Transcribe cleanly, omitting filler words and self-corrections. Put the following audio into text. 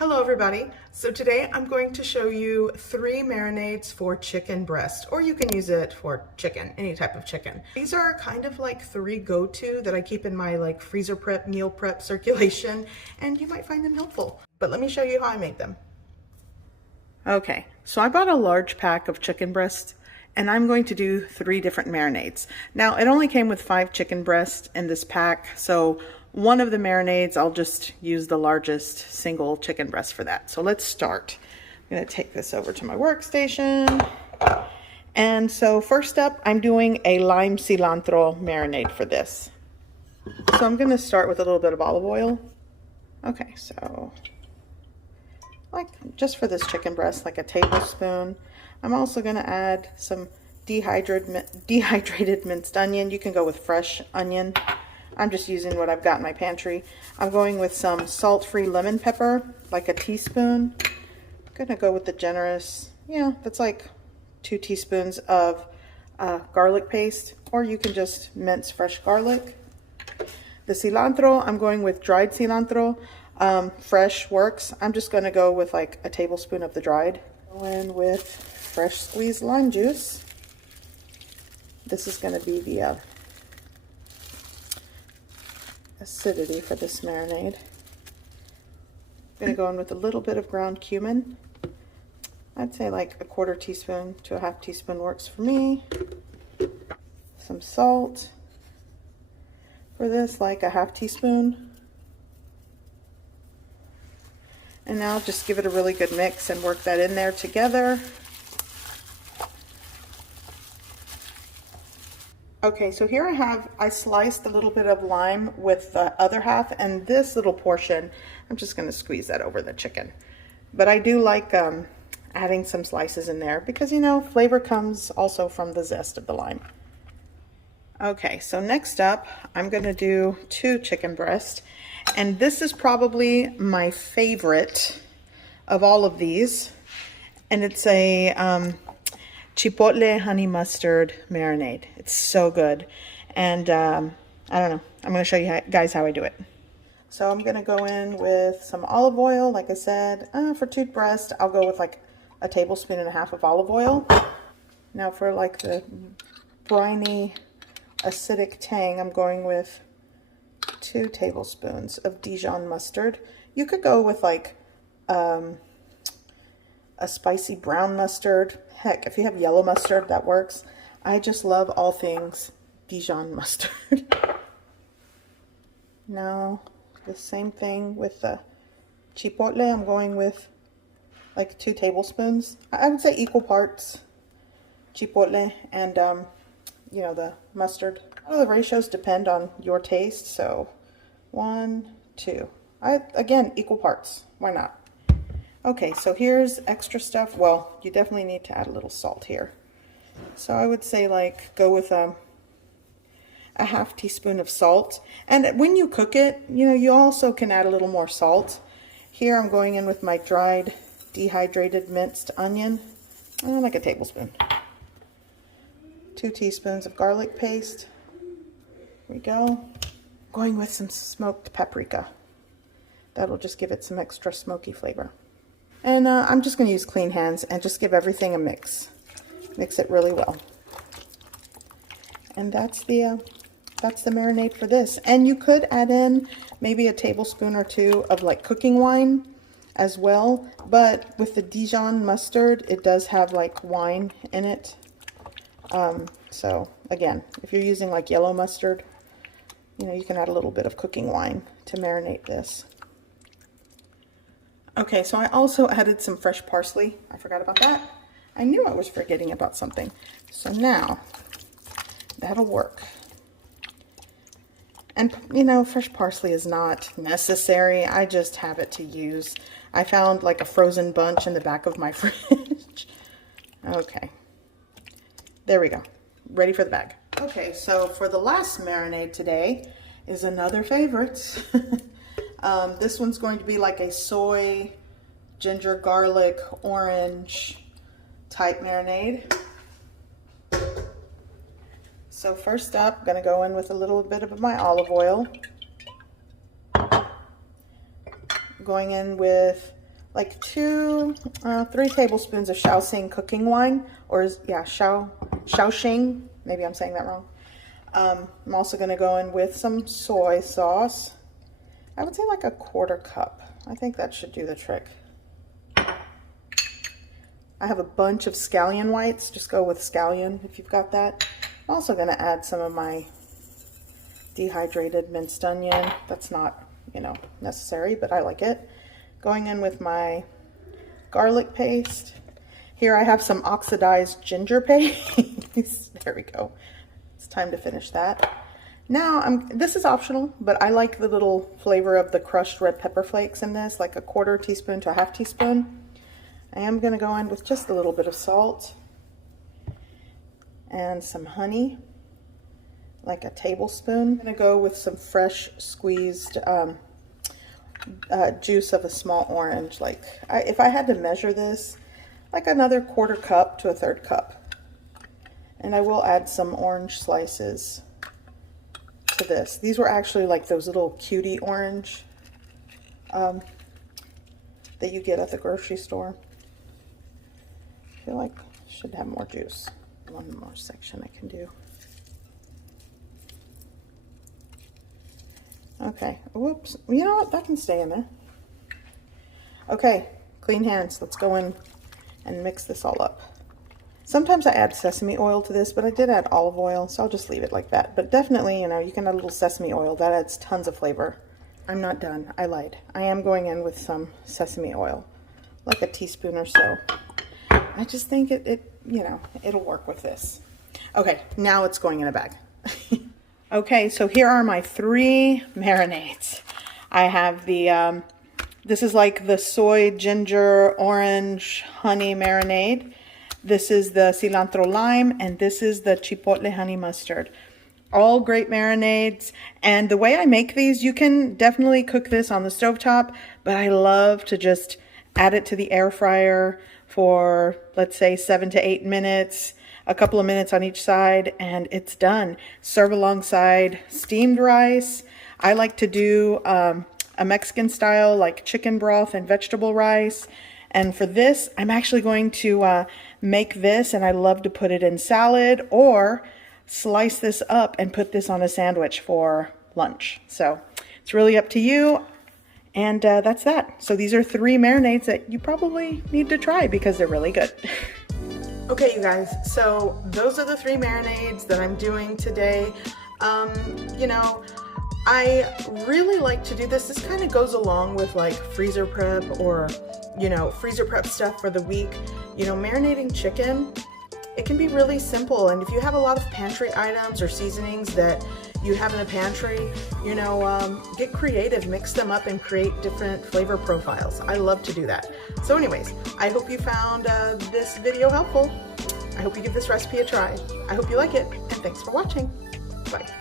Hello everybody. So today I'm going to show you 3 marinades for chicken breast, or you can use it for chicken, any type of chicken. These are kind of like 3 go-to that I keep in my like freezer prep, meal prep circulation, and you might find them helpful. But let me show you how I make them. Okay, so I bought a large pack of chicken breast and I'm going to do 3 different marinades. Now it only came with 5 chicken breasts in this pack, so one of the marinades, I'll just use the largest single chicken breast for that. So let's start. I'm gonna take this over to my workstation. And so first up, I'm doing a lime cilantro marinade for this. So I'm gonna start with a little bit of olive oil. Okay, so like just for this chicken breast, like a tablespoon. I'm also gonna add some dehydrated minced onion. You can go with fresh onion. I'm just using what I've got in my pantry. I'm going with some salt-free lemon pepper, like a teaspoon. I'm gonna go with the generous, that's like 2 teaspoons of garlic paste, or you can just mince fresh garlic. The cilantro, I'm going with dried cilantro. Fresh works. I'm just gonna go with like a tablespoon of the dried. Go in with fresh squeezed lime juice. This is gonna be the acidity for this marinade. I'm going to go in with a little bit of ground cumin. I'd say like a 1/4 teaspoon to a 1/2 teaspoon works for me. Some salt for this, like a 1/2 teaspoon. And now just give it a really good mix and work that in there together. Okay, so here I sliced a little bit of lime with the other half, and this little portion, I'm just gonna squeeze that over the chicken. But I do like adding some slices in there because, flavor comes also from the zest of the lime. Okay, so next up, I'm gonna do 2 chicken breasts, and this is probably my favorite of all of these, and it's a Chipotle Honey Mustard marinade. It's so good. And I don't know, I'm going to show you guys how I do it. So I'm going to go in with some olive oil. Like I said, for 2 breasts, I'll go with like a 1.5 tablespoons of olive oil. Now for like the briny, acidic tang, I'm going with 2 tablespoons of Dijon mustard. You could go with like a spicy brown mustard. Heck, if you have yellow mustard, that works. I just love all things Dijon mustard. Now, the same thing with the chipotle. I'm going with like 2 tablespoons. I would say equal parts chipotle and, the mustard. Well, the ratios depend on your taste, so 1, 2. Again, equal parts. Why not? Okay, so here's extra stuff. Well, you definitely need to add a little salt here. So I would say like go with a 1/2 teaspoon of salt. And when you cook it, you also can add a little more salt. Here I'm going in with my dried dehydrated minced onion, like a tablespoon. 2 teaspoons of garlic paste. Here we go. Going with some smoked paprika. That'll just give it some extra smoky flavor. And I'm just going to use clean hands and just give everything a mix. Mix it really well. And that's the marinade for this. And you could add in maybe a tablespoon or 2 of like cooking wine as well. But with the Dijon mustard, it does have like wine in it. So again, if you're using like yellow mustard, you can add a little bit of cooking wine to marinate this. Okay, so I also added some fresh parsley. I forgot about that. I knew I was forgetting about something. So now, that'll work. And, fresh parsley is not necessary. I just have it to use. I found like a frozen bunch in the back of my fridge. Okay. There we go. Ready for the bag. Okay, so for the last marinade today is another favorite. This one's going to be like a soy ginger garlic orange type marinade. So first up, I'm going to go in with a little bit of my olive oil. Going in with like 3 tablespoons of Shaoxing cooking wine, or yeah, Shaoxing, maybe I'm saying that wrong. I'm also going to go in with some soy sauce. I would say like a 1/4 cup. I think that should do the trick. I have a bunch of scallion whites. Just go with scallion if you've got that. I'm also going to add some of my dehydrated minced onion. That's not, you know, necessary, but I like it. Going in with my garlic paste. Here I have some oxidized ginger paste. There we go. It's time to finish that. Now, this is optional, but I like the little flavor of the crushed red pepper flakes in this, like a 1/4 teaspoon to a 1/2 teaspoon. I am going to go in with just a little bit of salt and some honey, like a tablespoon. I'm going to go with some fresh squeezed juice of a small orange. Like, if I had to measure this, like another 1/4 cup to a 1/3 cup. And I will add some orange slices to this. These were actually like those little cutie orange that you get at the grocery store. I feel like I should have more juice. One more section I can do. Okay, whoops. You know what? That can stay in there. Okay, clean hands. Let's go in and mix this all up. Sometimes I add sesame oil to this, but I did add olive oil, so I'll just leave it like that. But definitely, you know, you can add a little sesame oil. That adds tons of flavor. I'm not done. I lied. I am going in with some sesame oil, like a teaspoon or so. I just think it you know, it'll work with this. Okay, now it's going in a bag. Okay, so here are my 3 marinades. I have the, this is like the soy ginger orange honey marinade. This is the cilantro lime, and this is the chipotle honey mustard. All great marinades. And the way I make these, you can definitely cook this on the stovetop, but I love to just add it to the air fryer for, let's say, 7 to 8 minutes, a couple of minutes on each side, and it's done. Serve alongside steamed rice. I like to do a Mexican style, like chicken broth and vegetable rice. And for this, I'm actually going to make this, and I love to put it in salad or slice this up and put this on a sandwich for lunch. So it's really up to you. And that's that. So these are 3 marinades that you probably need to try because they're really good. Okay, you guys, so those are the 3 marinades that I'm doing today. You know, I really like to do this. This kind of goes along with like freezer prep or, you know, freezer prep stuff for the week. You know, marinating chicken, it can be really simple. And if you have a lot of pantry items or seasonings that you have in the pantry, you know, get creative, mix them up and create different flavor profiles. I love to do that. So anyways, I hope you found this video helpful. I hope you give this recipe a try. I hope you like it, and thanks for watching. Bye.